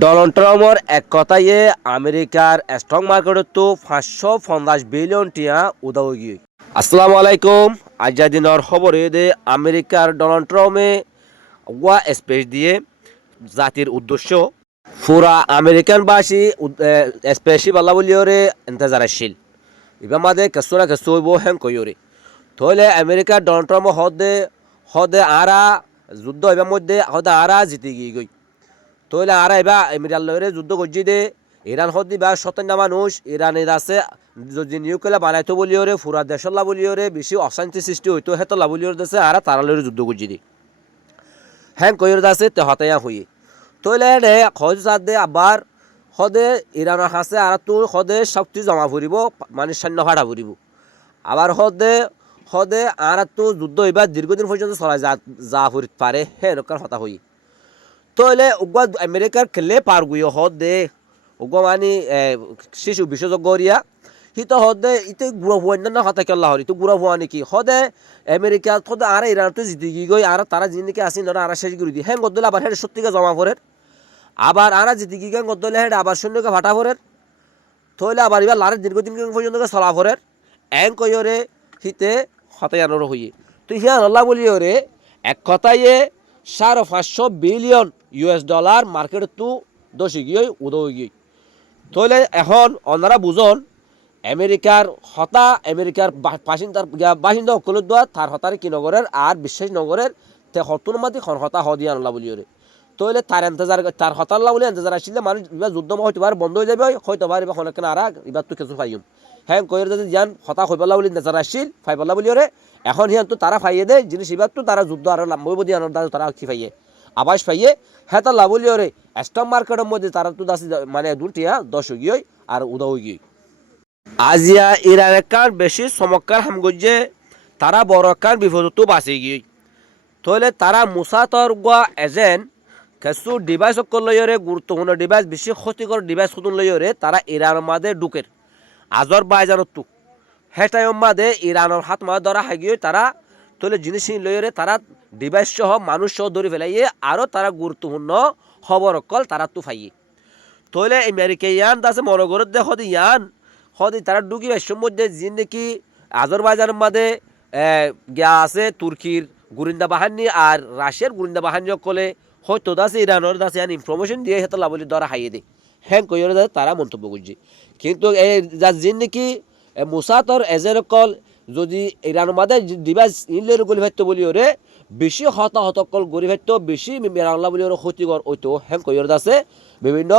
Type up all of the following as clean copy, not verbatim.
Donald ট্রাম্পর এক কথায়ে আমেরিকার স্টক মার্কেটতো 550 বিলিয়ন টিয়া উদাওগি। আসসালামু আলাইকুম। আজা দিনের খবরে দে আমেরিকার ডনাল্ড ট্রাম্পে ওয়া স্পেচ দিয়ে জাতির উদ্দেশ্য পুরা আমেরিকানবাসী স্পেশি বাল্লা বলিওরে ইন্তজার আসছিল এবার মাঝে কেসুরা কেসু হইব হ্যাং কইরে তাহলে আমেরিকার ডনাল্ড ট্রাম্প হদে হদে আরা যুদ্ধ এবার মধ্যে হদে আরা জিতে গিয়ে গই তাহলে আর এবার ইমরান লয়ের যুদ্ধ করছি দে ইরান হদি বা শতান্য মানুষ ইরানের আছে যদি নিউক্লিয়ার বানাইতো বলিওরে ফুরা দেশল্লা বলিওরে বেশি অশান্তি সৃষ্টি হইতো হেতল্লা বলিওর দেশে আর তারা লয়ের যুদ্ধ করছি দি হ্যাং কইর আছে তে হতায়া হইয়ে তাহলে রে খোঁজ দে আবার হদে ইরানের হাসে আর তো হদে শক্তি জমা ফুরিব মানে সৈন্য ভাড়া ফুরিব আবার হদে হদে আর তো যুদ্ধ এবার দীর্ঘদিন পর্যন্ত চলা যা ফুরিত পারে হে এরকম হতা হই তাহলে উগা আমেরিকার খেলে পার গুই হদে উগা মানে শিশু বিশেষজ্ঞ রিয়া হিতো হদে ইতে গুড়া হওয়া না হতা কেল্লা হরি তো গুড়া হওয়া নাকি হদে আমেরিকা হদে আর ইরান তো জিতে গিয়ে গই আর তারা জিনিকে আসি না আর শেষ করে দি হ্যাঁ গদলে আবার হ্যাঁ সত্যিকে জমা করেন আবার আরা জিতে গিয়ে গদলে হ্যাঁ আবার সৈন্যকে ভাটা করেন তাহলে আবার এবার লারের দীর্ঘদিন পর্যন্ত চলা করেন এং কইরে হিতে হতায়ানোর হইয়ে তো হিয়া আল্লাহ বলিওরে এক কথায় 550 বিলিয়ন US ডলার মার্কেট তো দশি গিয়ে উদয় গিয়ে তাহলে এখন ওনারা বুঝন আমেরিকার হতা আমেরিকার বাসিন্দা সকল দোয়া তার হতারে কি নগরের আর বিশ্বাস নগরের তে হতুন মাতি হতা হদিয়া আল্লাহ বলিওরে তাহলে তার এন্তজার তার হতাল্লাহ বলে এন্তজার আসলে মানুষ এবার যুদ্ধ হয়তো বার বন্ধ হয়ে যাবে হয়তো বার এবার অনেক আর এবার তো কিছু পাইম হ্যাঁ কইর যদি যান হতা হইপাল্লা বলে এন্তজার আসছিল ফাইপাল্লা বলিওরে এখন হিয়ান তো তারা ফাইয়ে দেয় জিনিস এবার তো তারা যুদ্ধ আরো লাম্বই বদি আনার তারা কি ফাইয়ে আবাস পাইয়ে হ্যাঁ তার লাভলিওরে স্টক মার্কেটের মধ্যে তারা তো দাসি মানে দুটিয়া 10 গিয়ে আর উদাও গিয়ে আজিয়া ইরানের কার বেশি চমৎকার হামগজ্জে তারা বড় কার বিপদতো বাঁচি গিয়ে তাহলে তারা মুসাতর গোয়া এজেন্ট কিছু ডিভাইস লইরে গুরুত্বপূর্ণ ডিভাইস বেশি ক্ষতিকর ডিভাইস হতুন লইরে তারা ইরানের মাঝে ঢুকের আজর বাইজানত হেটাই মাঝে ইরানের হাত মাঝে ধরা হাগিয়ে তারা তাহলে জিনিস লইরে তারা ডিভাইস সহ মানুষ সহ ধরে ফেলাইয়ে আরও তারা গুরুত্বপূর্ণ খবর অকল তারা তো ফাইয়ে তাহলে আমেরিকা ইয়ান আছে মনগরের দে হদি ইয়ান হদি তারা ঢুকি বাইশের মধ্যে যে নাকি আজর বাইজানের মাঝে গিয়া আছে তুর্কির গুরিন্দা বাহিনী আর রাশিয়ার গুরিন্দা বাহিনী সকলে হয়তো দাসে ইরানের দাসে ইনফরমেশন দিয়ে হেতে লাভলি ধরা হাইয়ে দেয় হ্যাঁ কইরে তারা মন্তব্য করছে কিন্তু এই যার জিন নাকি মুসাতর এজেরকল যদি ইরানের মাঝে ডিভাইস ইনলের গলি ভাইতো বলি ওরে বেশি হতাহতকল গরি ভাইতো বেশি মেরাল্লা বলি ওর ক্ষতিকর ওইতো হ্যাঁ কইরে দাসে বিভিন্ন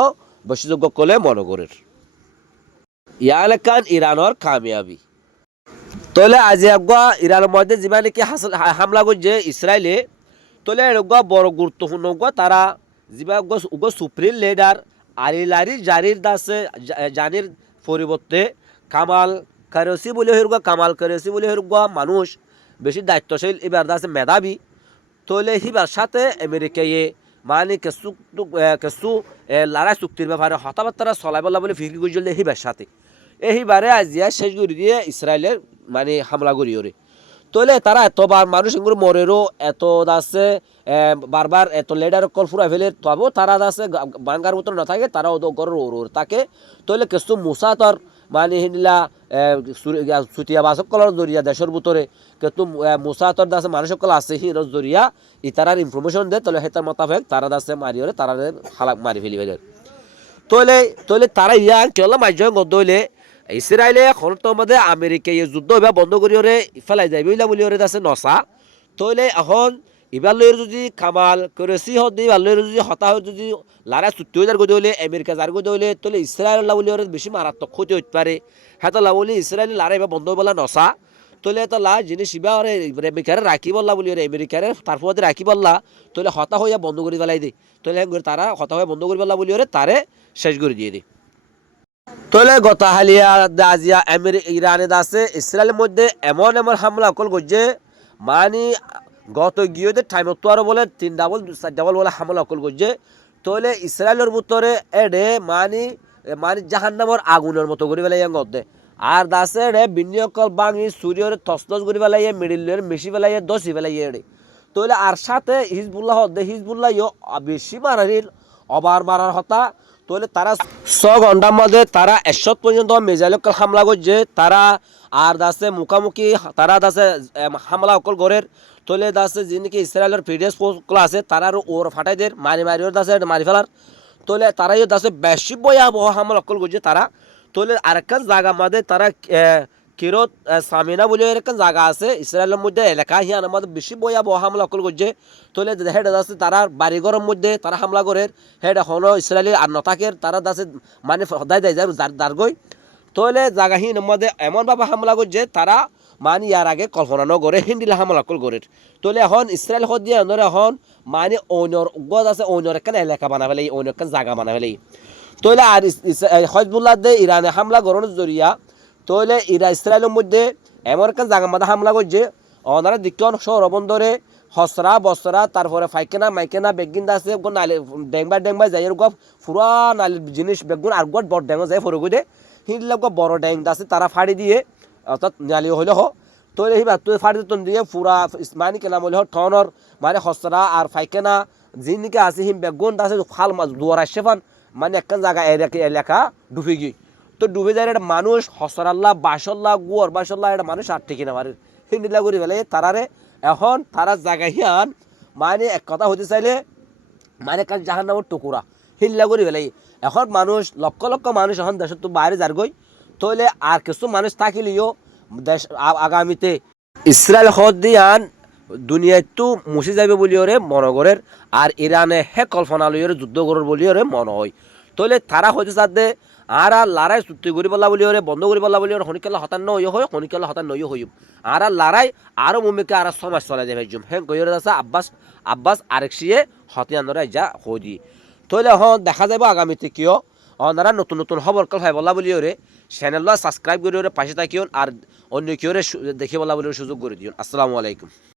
বিশেষজ্ঞ কলে মনে করেন ইয়ালেকান ইরানের কামিয়াবি তাহলে আজি একগা ইরানের মধ্যে যিবা নাকি হামলা করছে ইসরায়েলে তাহলে এরকম বড় গুরুত্বপূর্ণ তারা যিবা সুপ্রিম লিডার আলিলারি জারির দাসে জানির পরিবর্তে কামাল কারেসি বলে হেরুগা কামাল কারেসি বলে হেরুগা মানুষ বেশি দায়িত্বশীল এবার দাসে মেধাবী তাহলে হিবার সাথে আমেরিকায় মানে কেসু লড়াই চুক্তির ব্যাপারে হতাবার্তা চলাই বলা বলে ফিকি করছিল হিবার সাথে এইবারে আজিয়া শেষ করে দিয়ে ইসরায়েলের মানে হামলা করি ওরে তাহলে তারা এতবার মানুষ এগুলো মরেরও এত দাসে বারবার এত লেডার কল ফুরা ফেলে তবেও তারা দাসে বাঙ্গার মতো না থাকে তারা ওদের গড়ের ওর থাকে তাহলে কিছু মুসাতর মানে হিলা চুতিয়া বাসক কলার জরিয়া দেশের ভিতরে কিন্তু মুসাতর দাসে মানুষ সকল আছে হিরোর জরিয়া ই তারার ইনফরমেশন দেয় তাহলে হেতার মোতাবেক তারা দাসে মারি ওরে তারা হালাক মারি ফেলি ফেলে তাহলে তাহলে তারা ইয়া কেলা মাঝে গদ হইলে ইসরায়েলে এখন তো আমাদের আমেরিকা এই যুদ্ধ এবার বন্ধ করি ওরে ফেলাই যাইবে ইলা বলি ওরে আছে নসা তাহলে এখন এবার লইয়ের যদি কামাল করেছি হতে এবার লইয়ের যদি হতাহ যদি লারা চুক্তি হয়ে যার গদি হলে আমেরিকা যার গদি হলে তাহলে ইসরায়েল বলি ওরে বেশি মারাত্মক ক্ষতি হতে পারে হ্যাঁ তো বলি ইসরায়েল লারা এবার বন্ধ বলা নসা তাহলে তো লা জিনিস ইবা ওরে আমেরিকারে রাখি বললা বলি ওরে আমেরিকারে তারপর রাখি বললা তাহলে হতা হইয়া বন্ধ করে ফেলাই দে তাহলে তারা হতা হয়ে বন্ধ করে ফেললা বলি ওরে তারে শেষ করে দিয়ে দেয় তাহলে গত হালিয়া আজিয়া ইরানে আছে ইসরায়েলের মধ্যে এমন এমন হামলা অকল করছে মানে গত গিয়ে টাইমত তো আরো বলে 3 ডাবল 4 ডাবল বলে হামলা অকল করছে তাহলে ইসরায়েলের ভিতরে এডে মানে মানে জাহান্নামের আগুনের মতো করে ফেলাই গদে আর দাসে রে বিনিয়োগকল বাঙি সূর্যের তসতস করে ফেলাই মিডিলের মেশি ফেলাই দশি ফেলাই এডে তাহলে আর সাথে হিজবুল্লাহ হিজবুল্লাহ বেশি মারারির অবার মারার হতা তাহলে তারা 6 ঘন্টার মধ্যে তারা 100 পর্যন্ত মিসাইল হামলা করছে তারা আর দাসে মুখামুখি তারা দাসে হামলা অকল গড়ের তলে দাসে যিনি ইসরায়েলের পিডিএস পোস্টগুলো আছে তারা ওর ফাটাইদের মারিও দাসে মারি ফেলার তলে তারাই দাসে বেশি ভয়াবহ হামলা অকল করছে তারা তলে আরেকখান জায়গার মধ্যে তারা কিরত সামিনা বলে এরকম জায়গা আছে ইসরায়েলের মধ্যে এলাকা হিয়ান আমাদের বেশি ভয়াবহ হামলা অকল করছে তলে হেড দাসে তারা বাড়িঘরের মধ্যে তারা হামলা করে হেড হলো ইসরায়েলের আর নতাকের তারা দাসে মানে সদায় দেয় যায় দারগই তলে জায়গাহীন মধ্যে এমনভাবে হামলা করছে তারা মানে ইয়ার আগে কল্পনা নগরে হিন্দিলা হামলা কল করে তলে এখন ইসরায়েল হদ দিয়ে এখন মানে অন্যর গদ আছে অন্যর একখান এলাকা বানা ফেলে অন্য একখান জায়গা বানা ফেলে তলে আর হজবুল্লাহ দে ইরানে হামলা গরণের জরিয়া তলে ইসরায়েলের মধ্যে এমন একখান জায়গার মধ্যে হামলা করছে ওনারা দিকন শহর বন্দরে হসরা বসরা তারপরে ফাইকেনা মাইকেনা বেগিন আছে নালি ডেংবা যাই গপ পুরা নালি জিনিস বেগুন আর গট বড় ডেঙ্গা যায় ফরগুই দে হিন্দিলা বড় ড্যাং আছে তারা ফাড়ি দিয়ে অর্থাৎ নালি হইলে হ তৈরি হিবা তুই ফাড়ি তুন দিয়ে পুরা মানে কেনা মনে হ ঠনর মানে হসরা আর ফাইকেনা যিনিকে আছে হিম বেগুন আছে খাল মাছ দুয়ার আসছে ফান মানে একখান জায়গা এলাকা ডুবে গিয়ে তো ডুবে যায় একটা মানুষ হসরাল্লাহ বাসল্লাহ গুয়ার বাসল্লাহ একটা মানুষ আর ঠিকই না মারে হিন্দিলা করি ফেলে তারারে এখন তারা জায়গা হিয়ান মানে এক কথা হতে চাইলে মানে কাজ জাহান নামের টুকুরা হিল্লা করি ফেলে এখন মানুষ লক্ষ লক্ষ মানুষ এখন দেশের তো বাইরে যারগই তাহলে আর কিছু মানুষ থাকিলেও দেশ আগামীতে ইসরায়েল হদ দিয়ান দুনিয়ায় তো মুছে যাবে বলি ওরে মনগরের আর ইরানে হে কল্পনা লইরে যুদ্ধ করার বলি ওরে মনে হয় তাহলে তারা হয়তো সাথে আর লড়াই চুক্তি করি পাল্লা বলি ওরে বন্ধ করি পাল্লা বলি ওর শনিকালে হতান্ন হয় শনিকালে হতান্ন হইম আর লড়াই আরও মুমিকে আর সমাজ চলে যাবে হ্যাঁ কইরে আছে আব্বাস আরেকসিয়ে হতিয়ানরা যা হদি তাহলে এখন দেখা যাব আগামীতে কিয় ওনারা নতুন নতুন খবর কাল ভাই বলা বলি ওরে চ্যানেল সাবস্ক্রাইব করে ওরে পাশে থাকিও আর অন্য কেউ দেখে বলা বলি সুযোগ করে দিও। আসসালামু আলাইকুম।